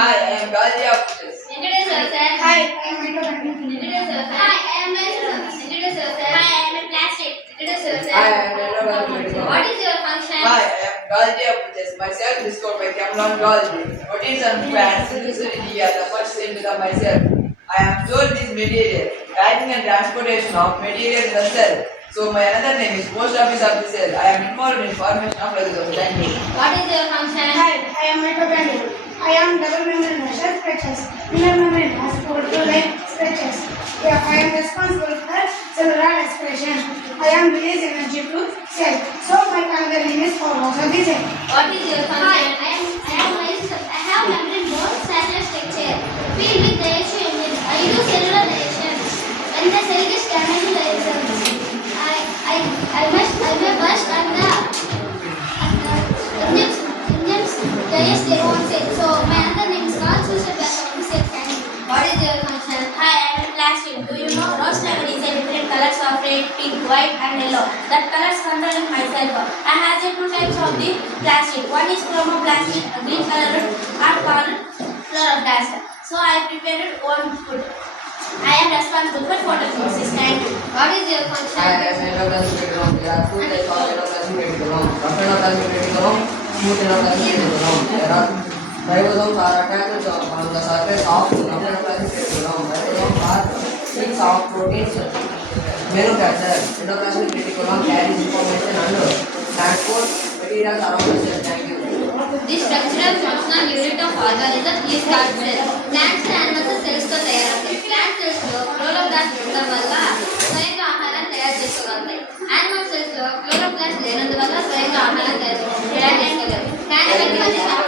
Hi, I am Galia Pujas. Introduce yourself. Hi, I am Mitochondrial. Introduce yourself. Hi, I am Lysosomes. Introduce yourself. Hi, I am a plastic. Introduce yourself. Hi, I am Nirvana. What is your function? Hi, I am Galia Pujas. Myself discovered by Cameron Galdi. Proteins and fats introduced in India, the first into the myself. I am stored this material, packing and transportation of material in the cell. So my another name is post office of the cell. I am involved in formation of rhizomes. Thank you. What is your function? Hi, I am Mitochondrial. I am double membrane shell stretches. Inner membrane has 4 to like stretches. Yeah, I am responsible for cellular respiration. I am release energy to cell. So my another name is purpose of the cell. What is your Hi, function? I am Lysosomes. I have membrane bone cellular structure. Filled with digestion engine. I do cellular digestion. When the cell gets damaged to lysosomes, I may burst and the enzymes digest their own cell. So my other name is called suicide by cell. What is your function? Hi, I am plastic. Do you know rose lemon is a different colors of red, pink, white and yellow. That colors controlling myself. I have the 2 types of the plastic. One is chromoplastic, a green color are called chloroplast. So I prepared one food. I am responsible for photosynthesis. Thank you. What is your function? Hi, I am endoplasmic reticulum. There are 2 types of endoplasmic reticulum. Rough endoplasmic reticulum, smooth endoplasmic reticulum. There are ribosomes are attached on the surface of rough endoplasmic reticulum. Ribosomes are six of proteins manufactured. Endoplasmic reticulum carries information and transport materials around the cell. Thank you. The structural functional unit of organism is called cell. Plants and animals cells తో తయారవుతాయి. Plant cells లో chloroplast ఉండడం వల్ల స్వయంగా ఆహారాన్ని తయారు చేసుకోగలుగుతాయి. Animal cells లో chloroplast లేనందువల్ల స్వయంగా ఆహారాన్ని తయారు చేసుకోగలరు. కానీ